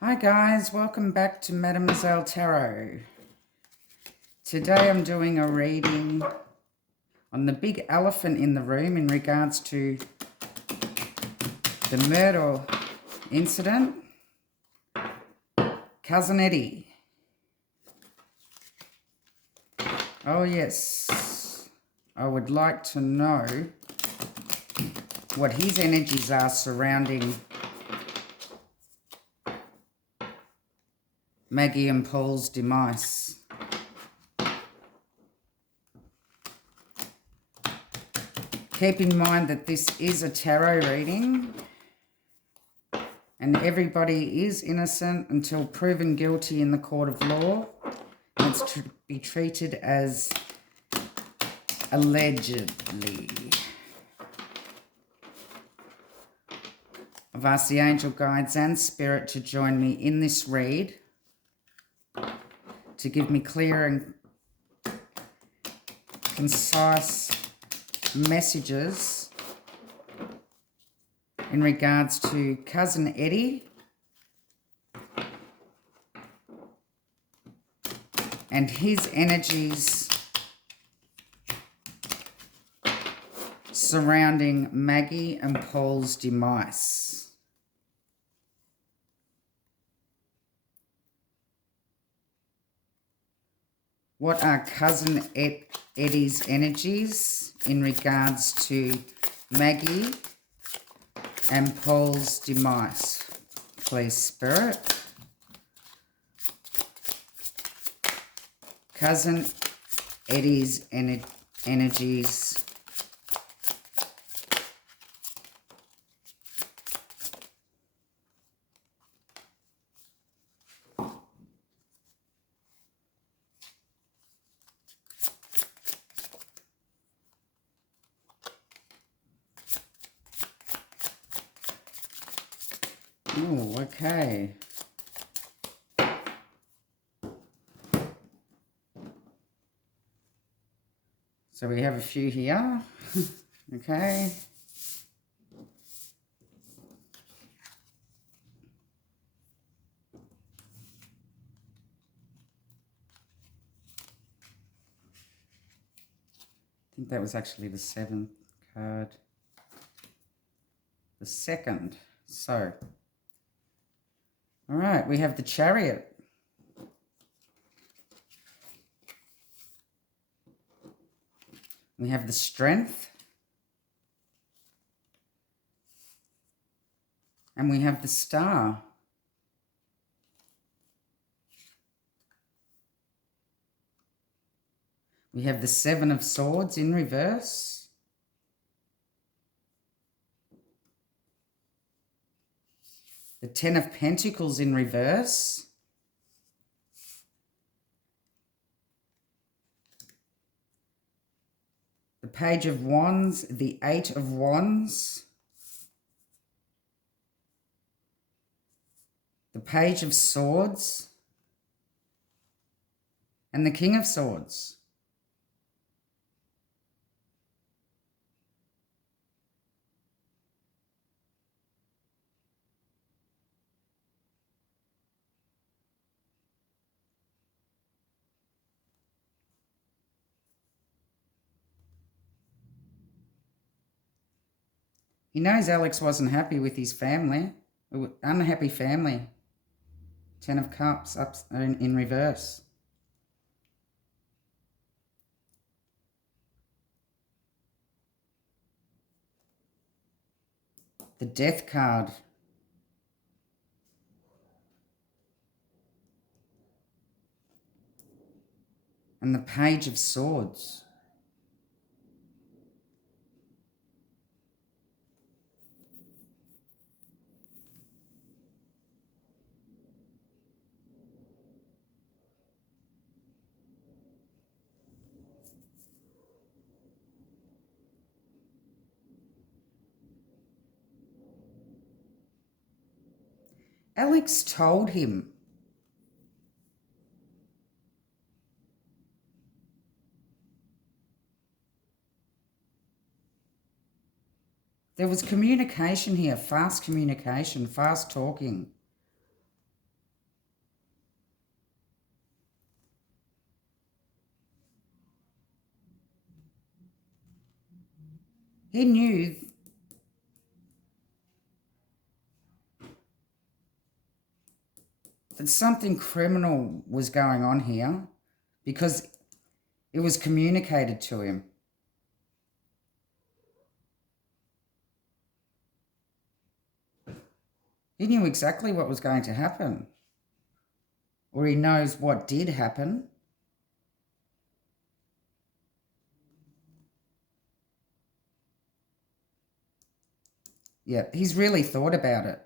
Hi guys, welcome back to Mademoiselle Tarot. Today I'm doing a reading on the big elephant in the room in regards to the Murdaugh incident. Cousin Eddie. Oh yes, I would like to know what his energies are surrounding Maggie and Paul's demise. Keep in mind that this is a tarot reading and everybody is innocent until proven guilty in the court of law. And it's to be treated as allegedly. I've asked the angel guides and spirit to join me in this read to give me clear and concise messages in regards to Cousin Eddie and his energies surrounding Maggie and Paul's demise. What are Cousin Eddie's energies in regards to Maggie and Paul's demise? Please, Spirit. Cousin Eddie's energies Oh, okay. So we have a few here. Okay. I think that was actually the seventh card. The second. So, all right, we have the Chariot. We have the Strength. And we have the Star. We have the Seven of Swords in reverse. The Ten of Pentacles in reverse. The Page of Wands, the Eight of Wands. The Page of Swords. And the King of Swords. He knows Alex wasn't happy with his family. Unhappy family. Ten of Cups up in reverse. The Death card. And the Page of Swords. Alex told him. There was communication here, fast communication, fast talking. He knew that something criminal was going on here because it was communicated to him. He knew exactly what was going to happen, or he knows what did happen. Yeah, he's really thought about it.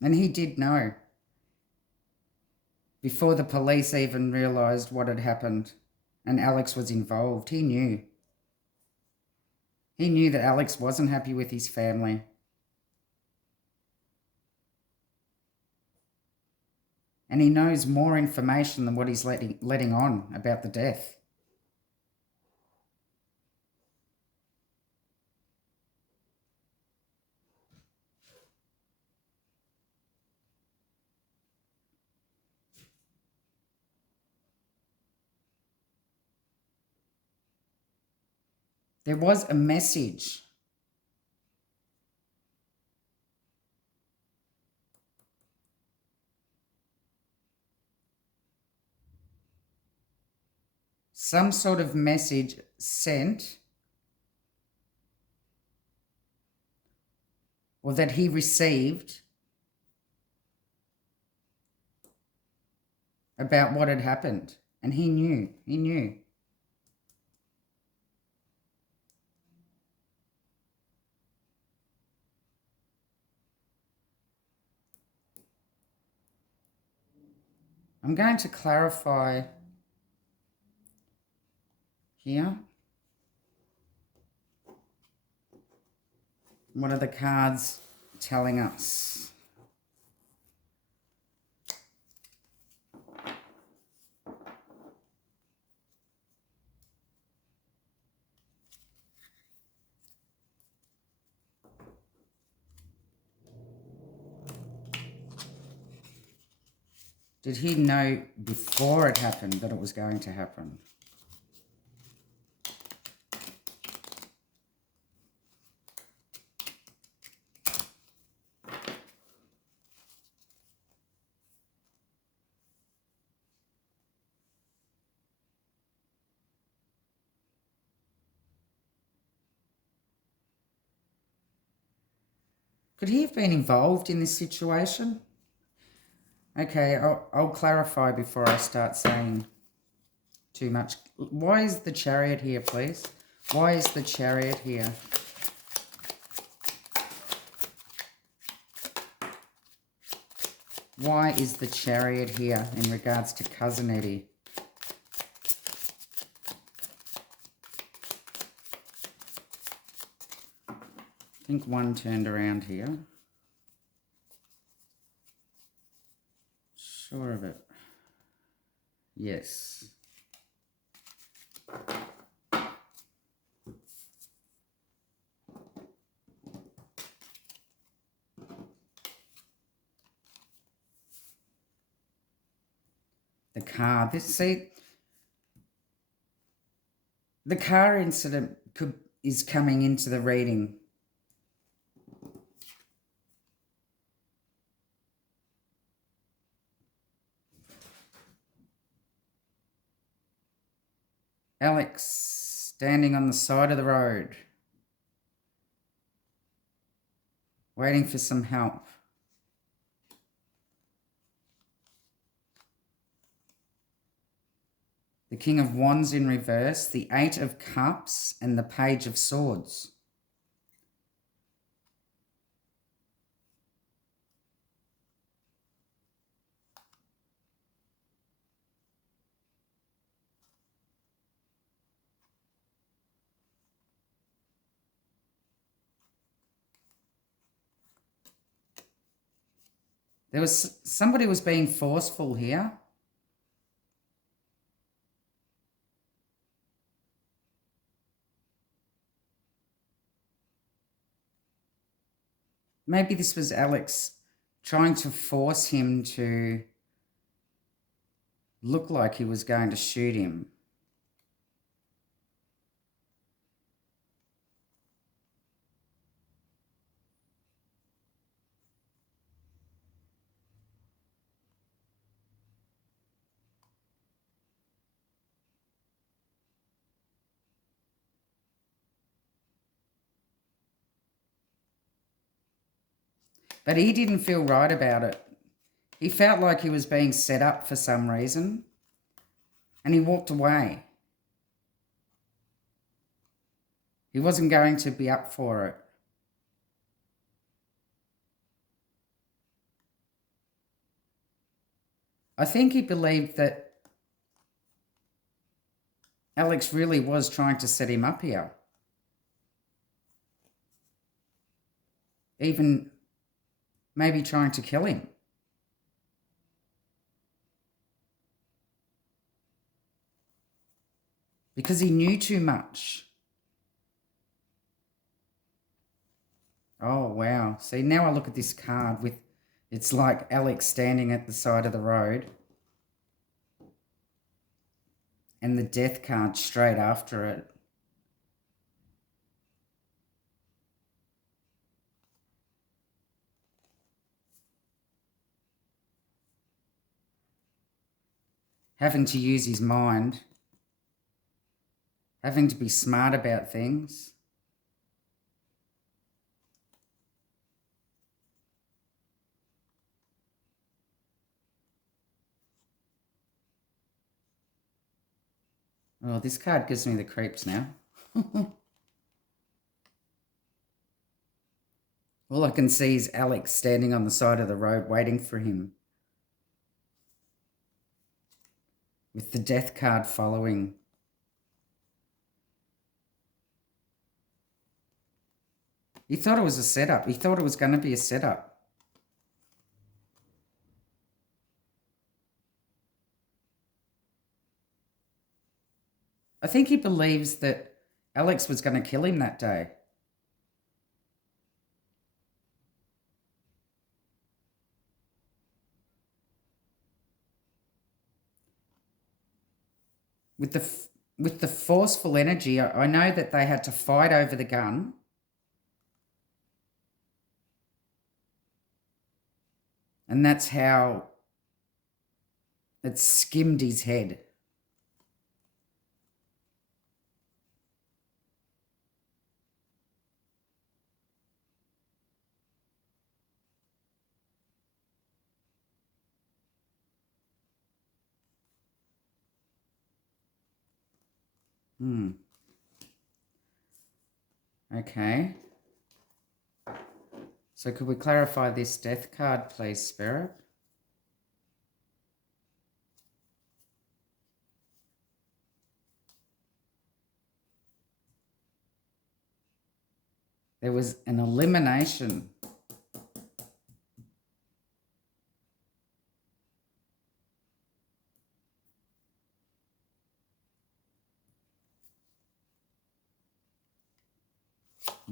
And he did know before the police even realised what had happened and Alex was involved. He knew. He knew that Alex wasn't happy with his family. And he knows more information than what he's letting on about the death. There was a message. Some sort of message sent or that he received about what had happened. And he knew. He knew. I'm going to clarify here. What are the cards telling us? Did he know before it happened that it was going to happen? Could he have been involved in this situation? Okay, I'll clarify before I start saying too much. Why is the Chariot here, please? Why is the Chariot here? Why is the Chariot here in regards to Cousin Eddie? I think one turned around here. Sure of it. Yes. The car. The car incident is coming into the reading. Alex standing on the side of the road, waiting for some help. The King of Wands in reverse, the Eight of Cups, and the Page of Swords. Somebody was being forceful here. Maybe this was Alex trying to force him to Looked like he was going to shoot him. But he didn't feel right about it. He felt like he was being set up for some reason, and he walked away. He wasn't going to be up for it. I think he believed that Alex really was trying to set him up here. Even maybe trying to kill him. Because he knew too much. Oh, wow. See, now I look at this card with, it's like Alex standing at the side of the road and the death card straight after it. Having to use his mind. Having to be smart about things. Oh, this card gives me the creeps now. All I can see is Alex standing on the side of the road waiting for him. With the death card following. He thought it was a setup. He thought it was going to be a setup. I think he believes that Alex was going to kill him that day. With the forceful energy, I know that they had to fight over the gun. And that's how it skimmed his head. Okay. So could we clarify this death card, please, Spirit? There was an elimination.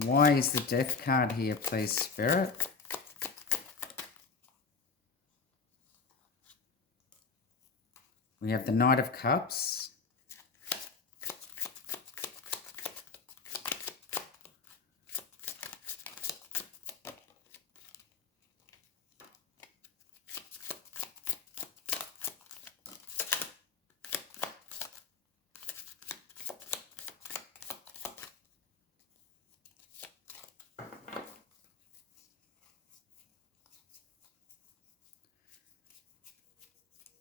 Why is the death card here, please, Spirit? We have the Knight of Cups.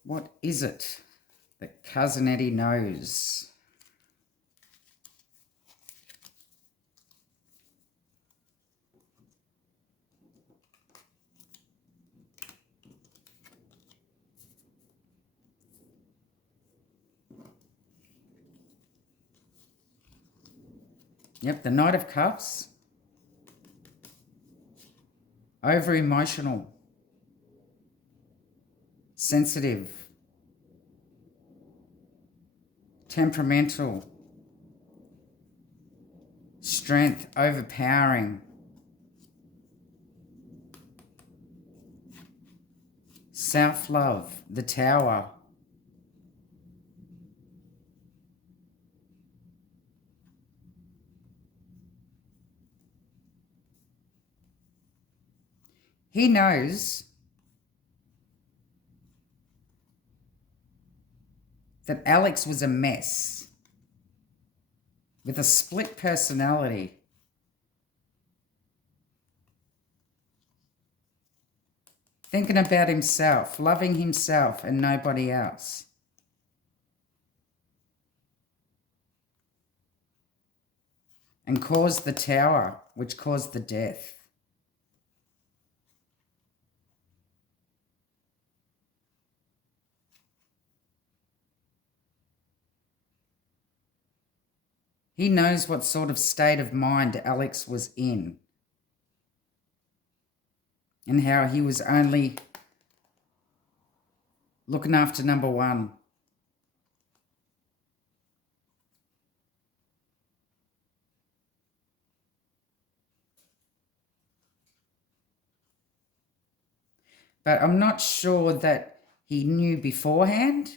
What is it that Cousin Eddie knows? Yep, the Knight of Cups. Over emotional. Sensitive. Temperamental. Strength, overpowering. Self-love, the Tower. He knows that Alex was a mess with a split personality. Thinking about himself, loving himself and nobody else. And caused the tower, which caused the death. He knows what sort of state of mind Alex was in. And how he was only looking after number one. But I'm not sure that he knew beforehand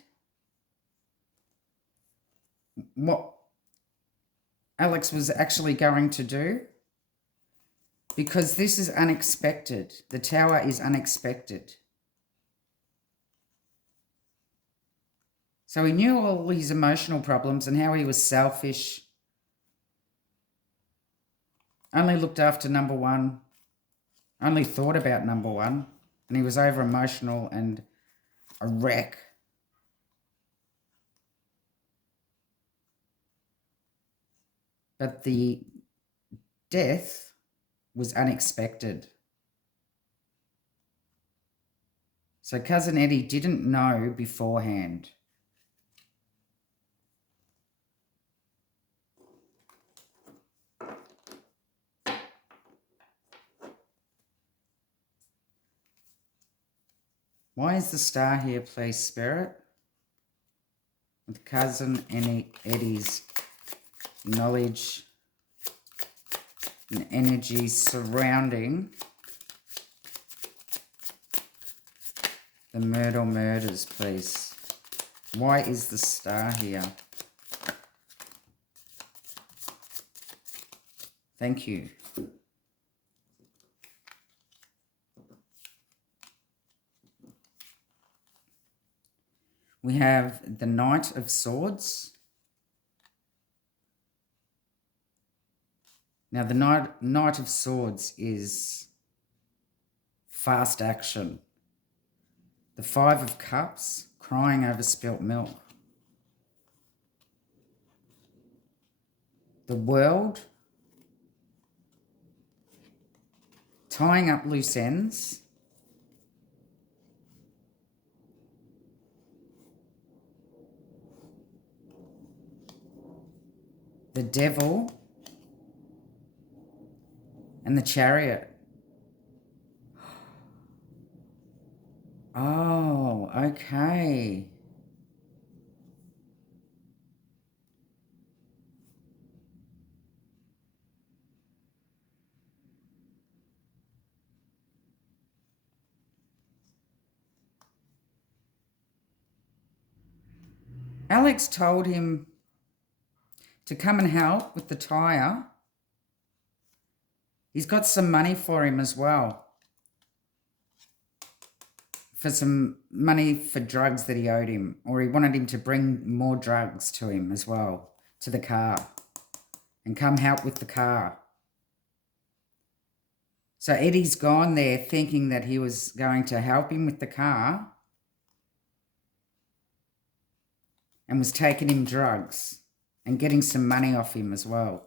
what Alex was actually going to do. Because this is unexpected. The tower is unexpected. So he knew all his emotional problems and how he was selfish. Only looked after number one. Only thought about number one. And he was over emotional and a wreck. But the death was unexpected. So Cousin Eddie didn't know beforehand. Why is the star here, please, Spirit? With Cousin Eddie's knowledge and energy surrounding the Murdaugh murders, please. Why is the star here? Thank you. We have the Knight of Swords. Now, the Knight of Swords is fast action. The Five of Cups, crying over spilt milk. The World, tying up loose ends. The Devil, and the Chariot. Oh, okay. Alex told him to come and help with the tire. He's got some money for him as well. For some money for drugs that he owed him. Or he wanted him to bring more drugs to him as well. To the car. And come help with the car. So Eddie's gone there thinking that he was going to help him with the car. And was taking him drugs. And getting some money off him as well.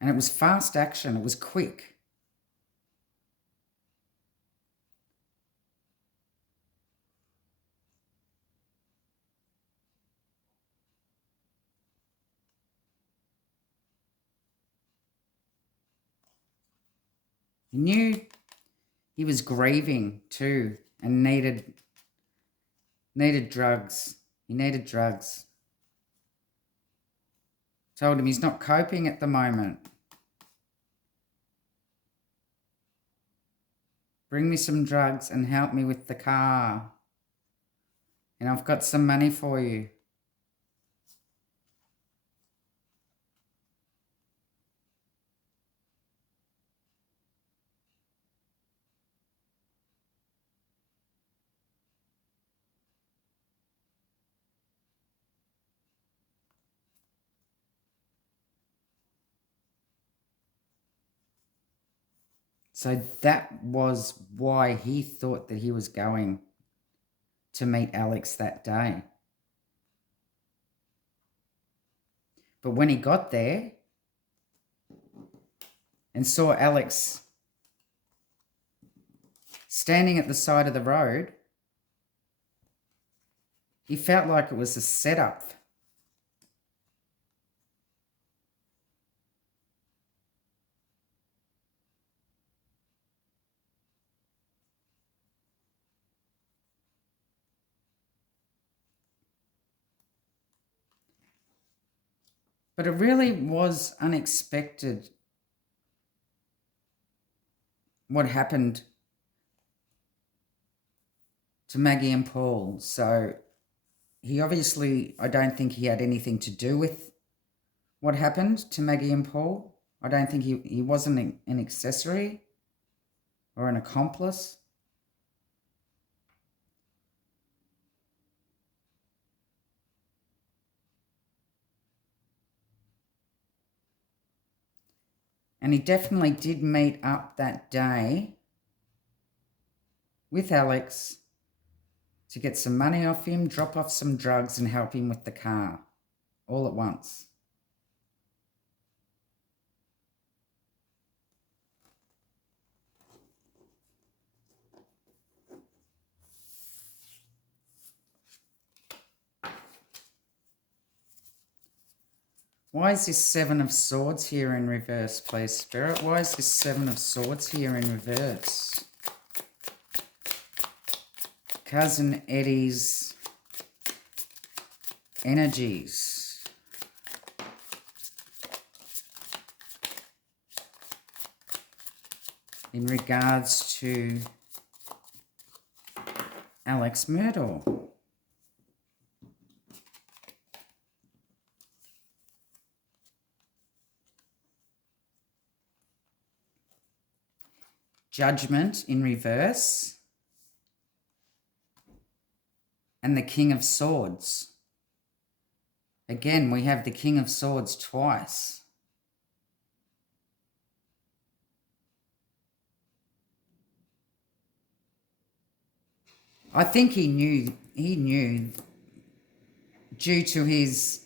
And it was fast action. It was quick. He knew he was grieving too and needed drugs. He needed drugs. Told him he's not coping at the moment. Bring me some drugs and help me with the car. And I've got some money for you. So that was why he thought that he was going to meet Alex that day. But when he got there and saw Alex standing at the side of the road, he felt like it was a setup. But it really was unexpected what happened to Maggie and Paul. So he obviously, I don't think he had anything to do with what happened to Maggie and Paul. I don't think he wasn't an accessory or an accomplice. And he definitely did meet up that day with Alex to get some money off him, drop off some drugs and help him with the car all at once. Why is this Seven of Swords here in reverse, please, Spirit? Why is this Seven of Swords here in reverse? Cousin Eddie's energies. In regards to Alex Murdaugh. Judgment in reverse. And the King of Swords. Again, we have the King of Swords twice. I think he knew due to his,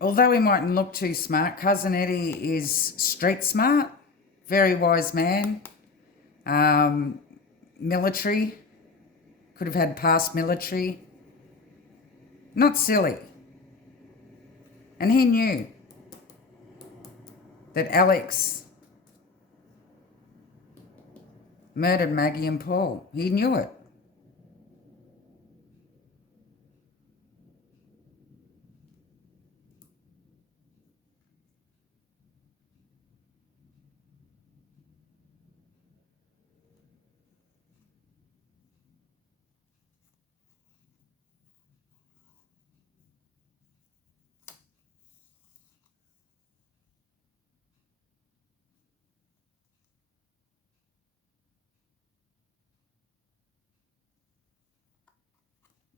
although he mightn't look too smart, Cousin Eddie is street smart, very wise man, military, could have had past military, not silly. And he knew that Alex murdered Maggie and Paul. He knew it.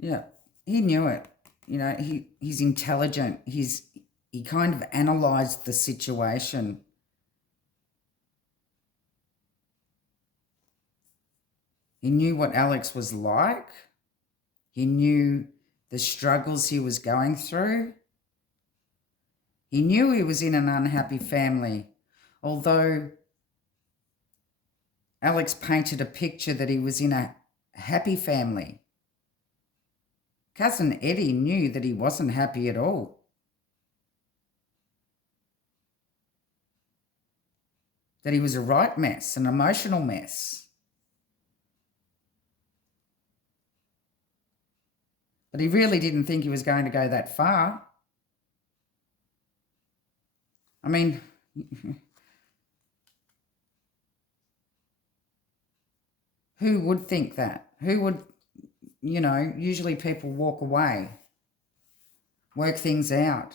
Yeah, he knew it. You know, he's intelligent. He kind of analysed the situation. He knew what Alex was like. He knew the struggles he was going through. He knew he was in an unhappy family, although Alex painted a picture that he was in a happy family. Cousin Eddie knew that he wasn't happy at all. That he was a right mess, an emotional mess. But he really didn't think he was going to go that far. I mean, Who would think that? Who would, you know, usually people walk away, work things out,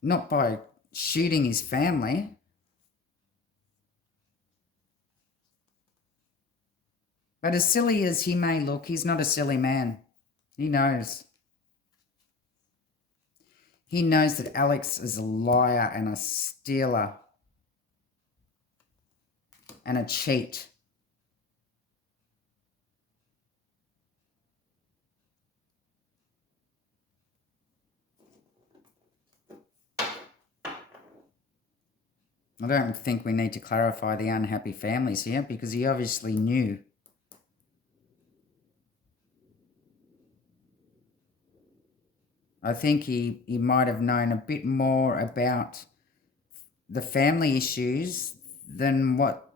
not by shooting his family. But as silly as he may look, he's not a silly man. He knows. He knows that Alex is a liar and a stealer and a cheat. I don't think we need to clarify the unhappy families here because he obviously knew. I think he might have known a bit more about the family issues than what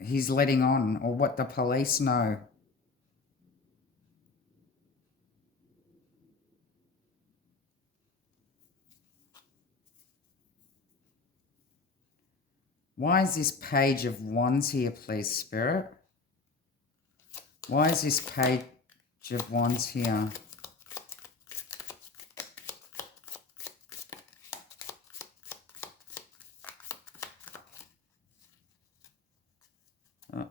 he's letting on or what the police know. Why is this page of wands here, please, Spirit? Why is this page of wands here? Oh.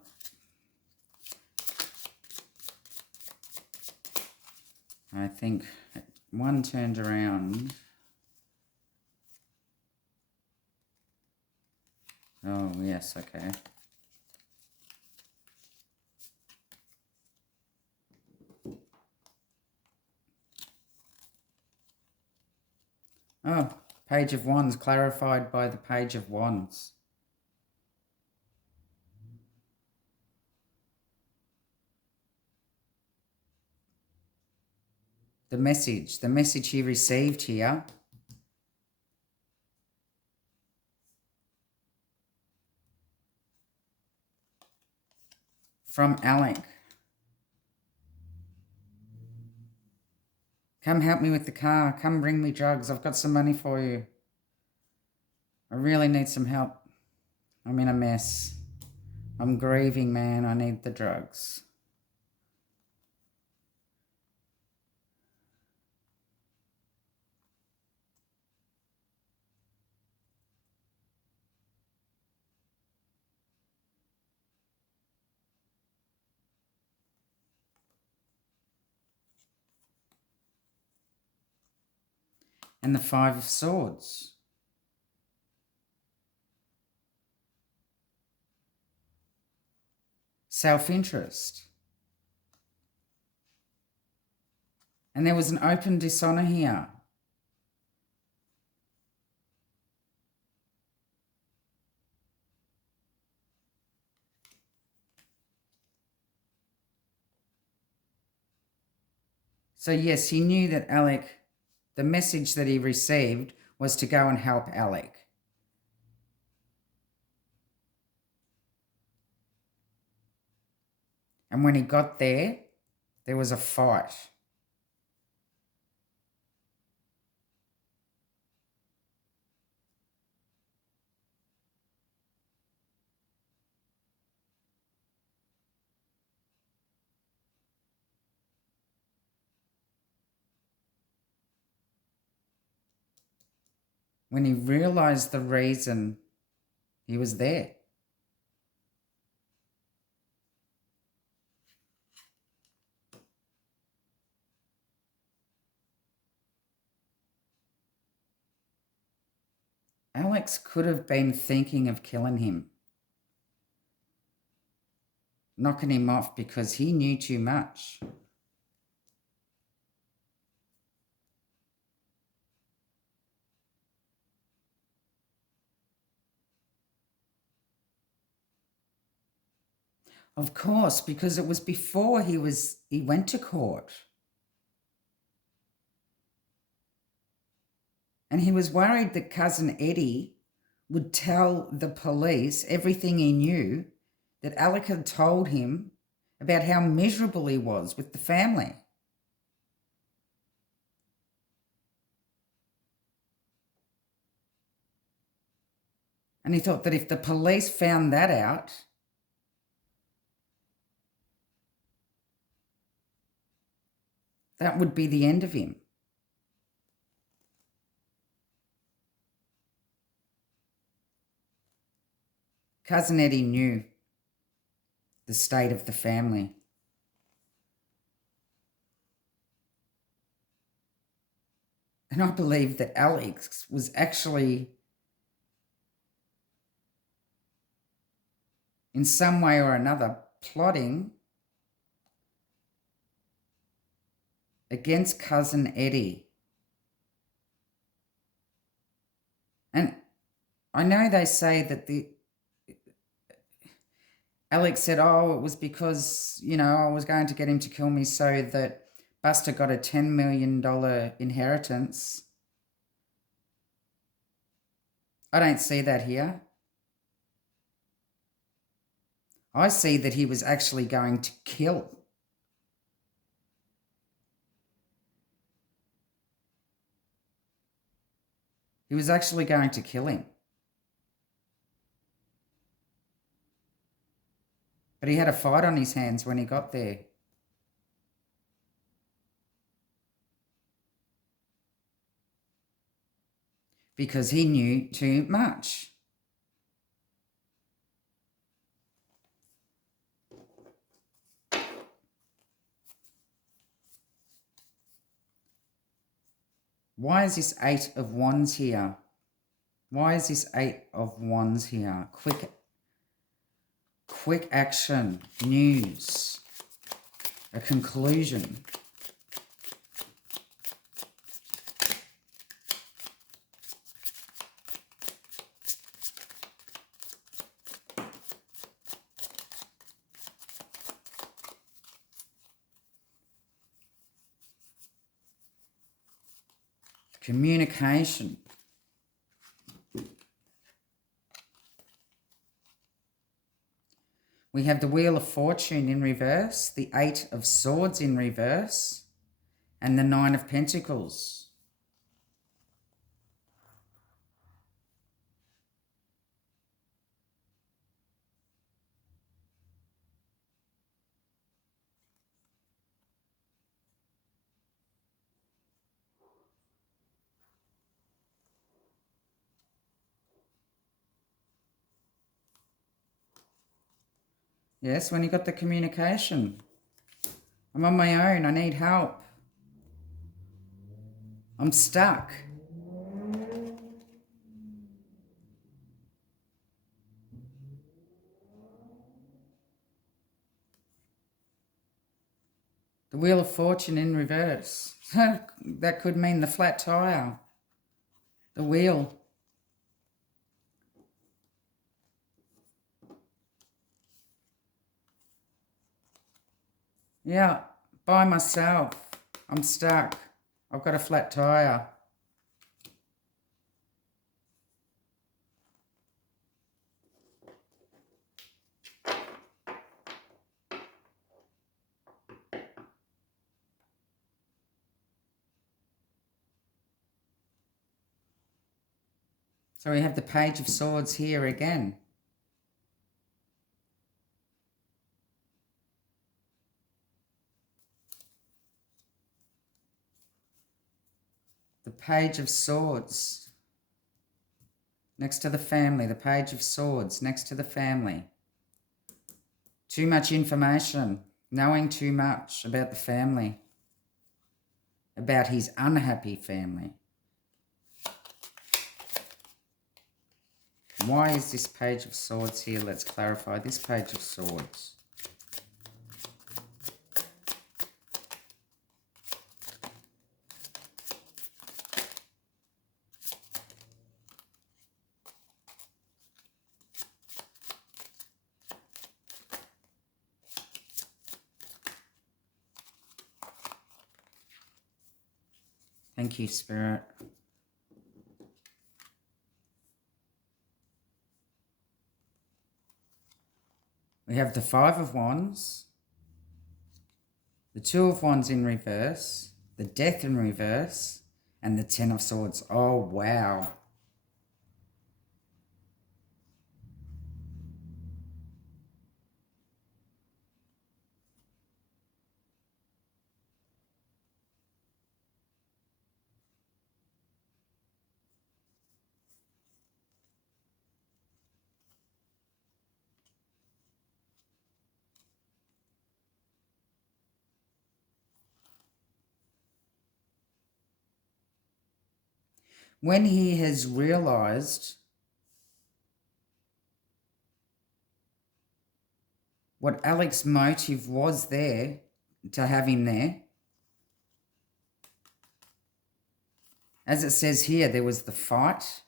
I think one turned around. Oh, yes, okay. Oh, page of wands clarified by the page of wands. The message he received here. From Alec. Come help me with the car. Come bring me drugs. I've got some money for you. I really need some help. I'm in a mess. I'm grieving, man. I need the drugs. And the Five of Swords. Self-interest. And there was an open dishonor here. So yes, he knew that Alec, the message that he received was to go and help Alec. And when he got there was a fight. When he realized the reason he was there. Alex could have been thinking of killing him. Knocking him off because he knew too much. Of course, because it was before he went to court. And he was worried that cousin Eddie would tell the police everything he knew that Alec had told him about how miserable he was with the family. And he thought that if the police found that out, that would be the end of him. Cousin Eddie knew the state of the family. And I believe that Alex was actually, in some way or another, plotting against Cousin Eddie. And I know they say that Alex said, oh, it was because, I was going to get him to kill me so that Buster got a $10 million inheritance. I don't see that here. I see that he was actually going to kill. He was actually going to kill him. But he had a fight on his hands when he got there. Because he knew too much. Why is this 8 of Wands here? Why is this 8 of Wands here? Quick action, news, a conclusion. Communication. We have the Wheel of Fortune in reverse, the 8 of Swords in reverse, and the 9 of Pentacles. Yes, when you got the communication. I'm on my own. I need help. I'm stuck. The Wheel of Fortune in reverse. That could mean the flat tire. The wheel. Yeah, by myself. I'm stuck. I've got a flat tire. So we have the Page of Swords here again. The Page of Swords next to the family. The Page of Swords next to the family. Too much information. Knowing too much about the family. About his unhappy family. Why is this Page of Swords here? Let's clarify this Page of Swords. Thank you, Spirit. We have the Five of Wands, the Two of Wands in reverse, the Death in reverse, and the Ten of Swords. Oh, wow. when he has realised what Alex's motive was there to have him there, as it says here, there was the fight.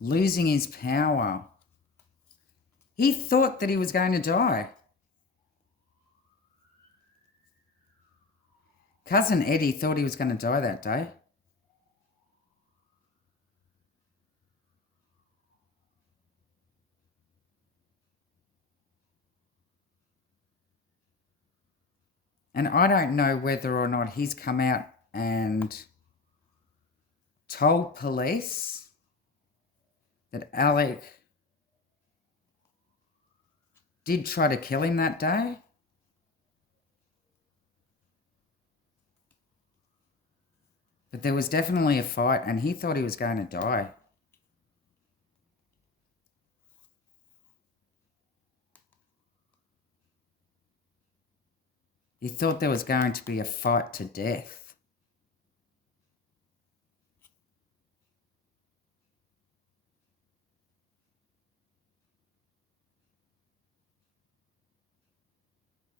Losing his power. He thought that he was going to die. Cousin Eddie thought he was going to die that day. And I don't know whether or not he's come out and told police that Alec did try to kill him that day. But there was definitely a fight and he thought he was going to die. He thought there was going to be a fight to death.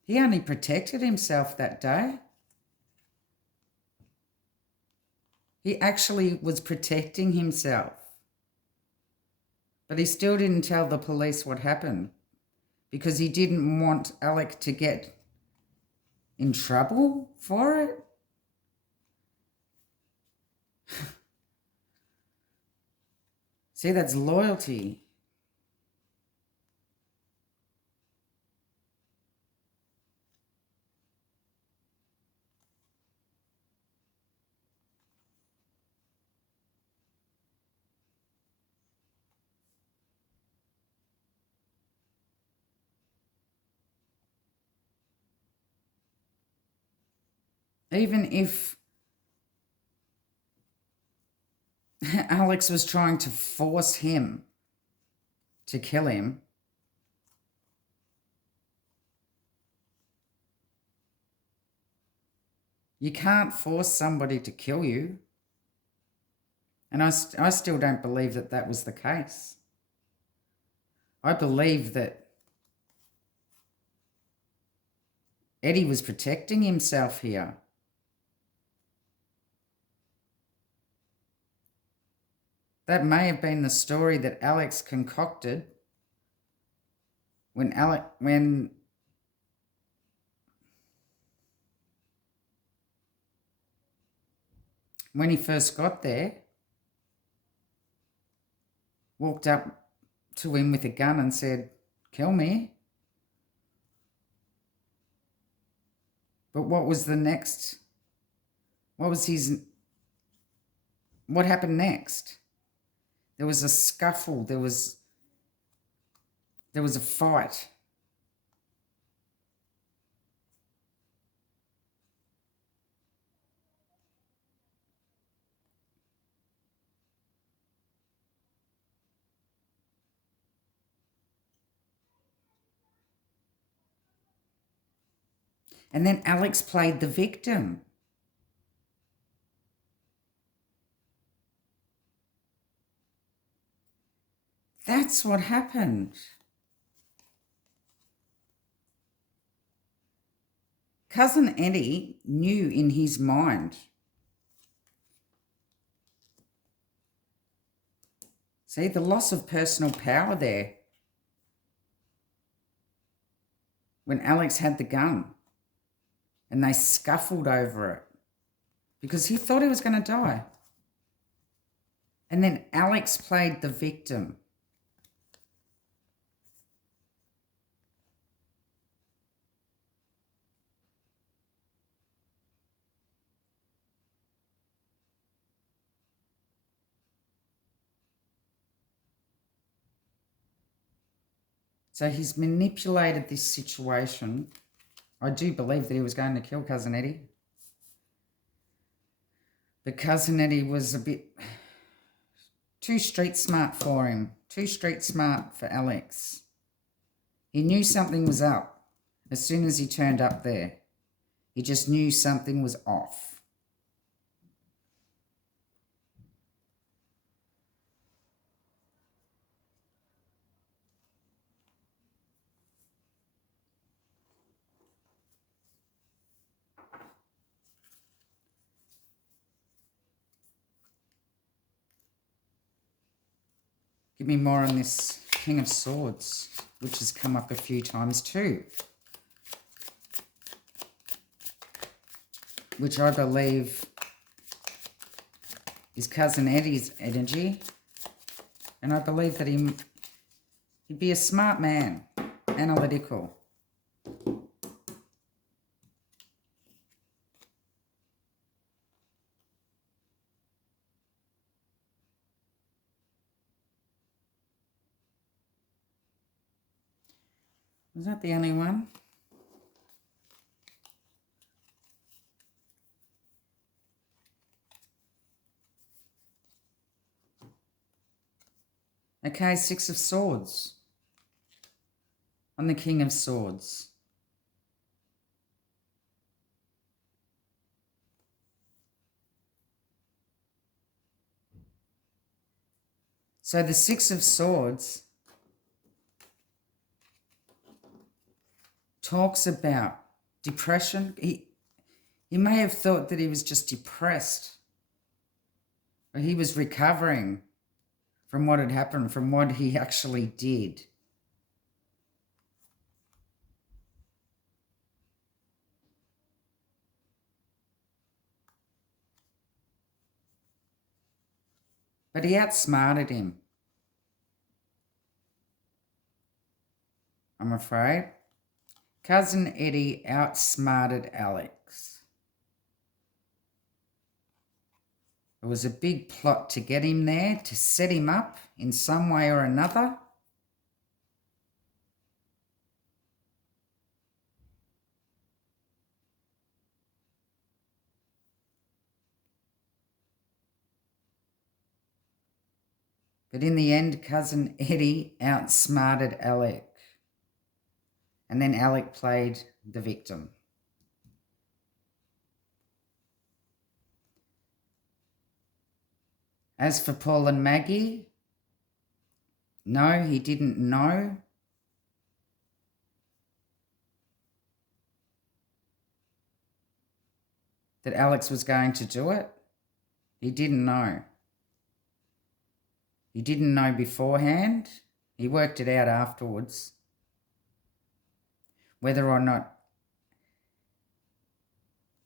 He only protected himself that day. He actually was protecting himself. But he still didn't tell the police what happened because he didn't want Alec to get in trouble for it. See, that's loyalty. Even if Alex was trying to force him to kill him, you can't force somebody to kill you. And I still don't believe that that was the case. I believe that Eddie was protecting himself here. That may have been the story that Alex concocted when he first got there, walked up to him with a gun and said, "Kill me." But what was the next? What happened next? There was a scuffle. There was a fight. And then Alex played the victim. That's what happened. Cousin Eddie knew in his mind. See, the loss of personal power there. When Alex had the gun and they scuffled over it because he thought he was going to die. And then Alex played the victim. So he's manipulated this situation. I do believe that he was going to kill Cousin Eddie. But Cousin Eddie was a bit too street smart for him, too street smart for Alex. He knew something was up as soon as he turned up there. He just knew something was off. Give me more on this King of Swords, which has come up a few times too. Which I believe is Cousin Eddie's energy. And I believe that he'd be a smart man, analytical. Was that the only one? Okay, Six of Swords on the King of Swords. So the Six of Swords talks about depression. He may have thought that he was just depressed, but he was recovering from what had happened, from what he actually did. But he outsmarted him, I'm afraid. Cousin Eddie outsmarted Alex. It was a big plot to get him there, to set him up in some way or another. But in the end, Cousin Eddie outsmarted Alec. And then Alec played the victim. As for Paul and Maggie, no, he didn't know. That Alex was going to do it. He didn't know. He didn't know beforehand. He worked it out afterwards. Whether or not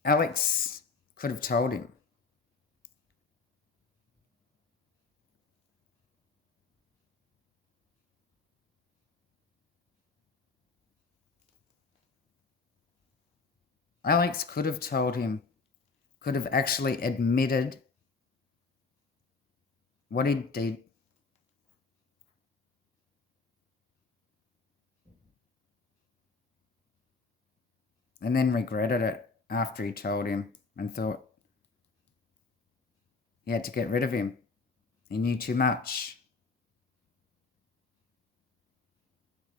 Alex could have told him. Alex could have told him, could have actually admitted what he did. And then regretted it after he told him and thought he had to get rid of him. He knew too much.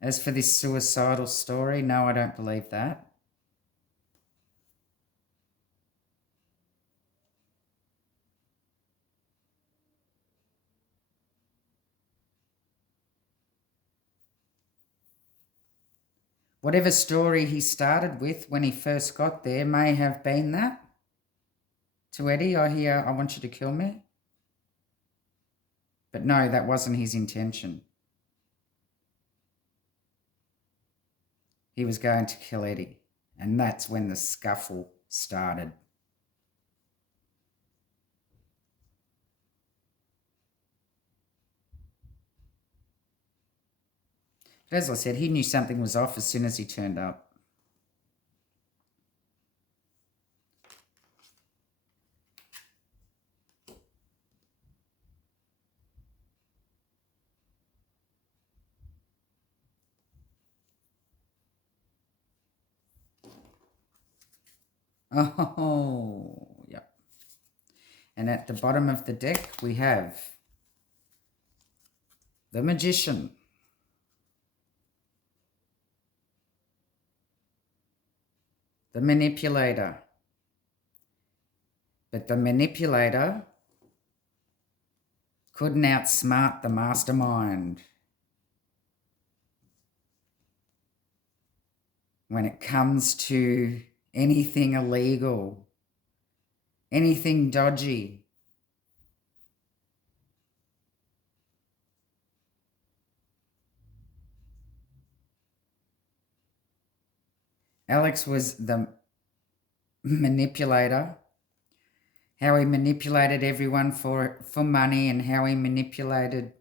As for this suicidal story, no, I don't believe that. Whatever story he started with when he first got there may have been that. To Eddie, I want you to kill me. But no, that wasn't his intention. He was going to kill Eddie. And that's when the scuffle started. But as I said, he knew something was off as soon as he turned up. Oh, yeah. And at the bottom of the deck, we have the Magician, the Manipulator. But the Manipulator couldn't outsmart the Mastermind when it comes to anything illegal, anything dodgy. Alex was the manipulator, how he manipulated everyone for money, and how he manipulated,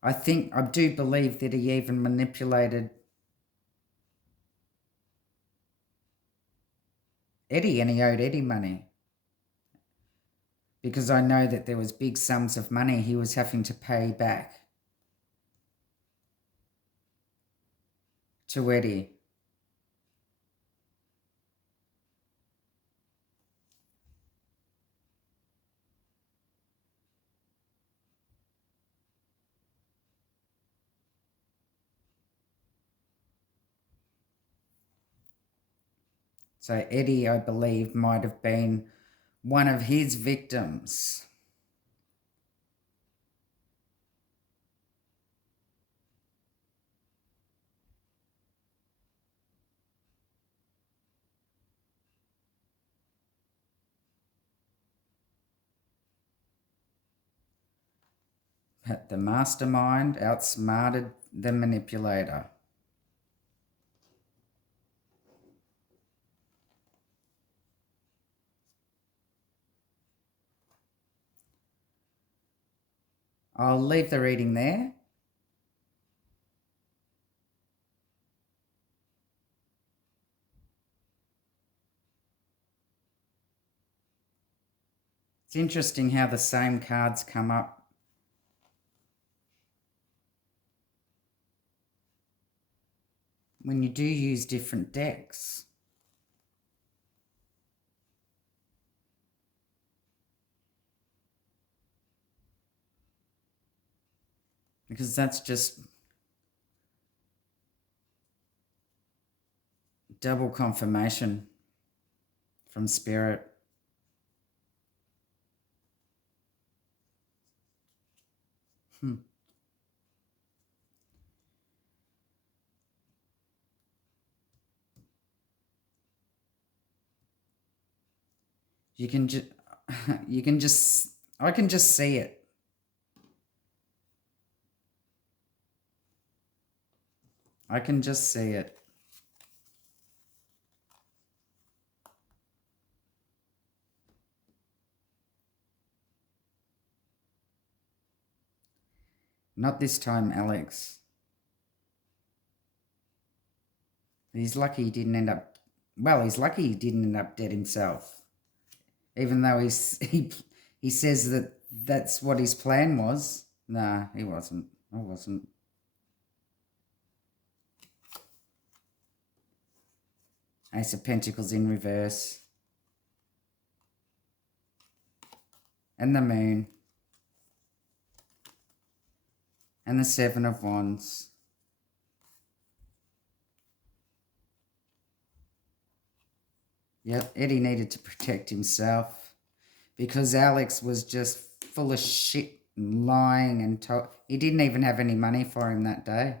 I do believe that he even manipulated Eddie, and he owed Eddie money. Because I know that there was big sums of money he was having to pay back to Eddie. So Eddie, I believe, might have been one of his victims. But the mastermind outsmarted the manipulator. I'll leave the reading there. It's interesting how the same cards come up. When you do use different decks. Because that's just double confirmation from Spirit. I can just see it. I can just see it. Not this time, Alex. He's lucky he didn't end up, well, he's lucky he didn't end up dead himself. Even though he says that that's what his plan was. Nah, he wasn't. I wasn't. Ace of Pentacles in reverse. And the Moon. And the Seven of Wands. Yep, Eddie needed to protect himself because Alex was just full of shit and lying and he didn't even have any money for him that day.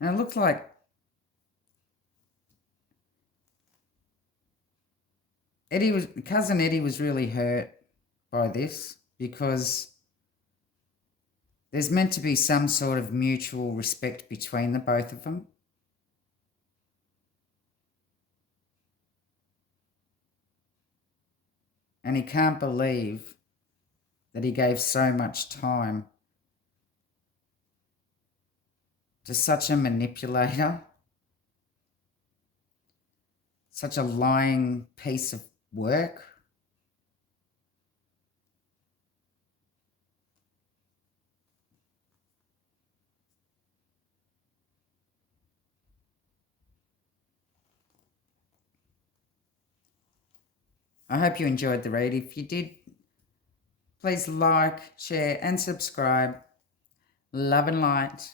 And it looked like cousin Eddie was really hurt by this because there's meant to be some sort of mutual respect between the both of them. And he can't believe that he gave so much time to such a manipulator, such a lying piece of work. I hope you enjoyed the read. If you did, please like, share and subscribe. Love and light.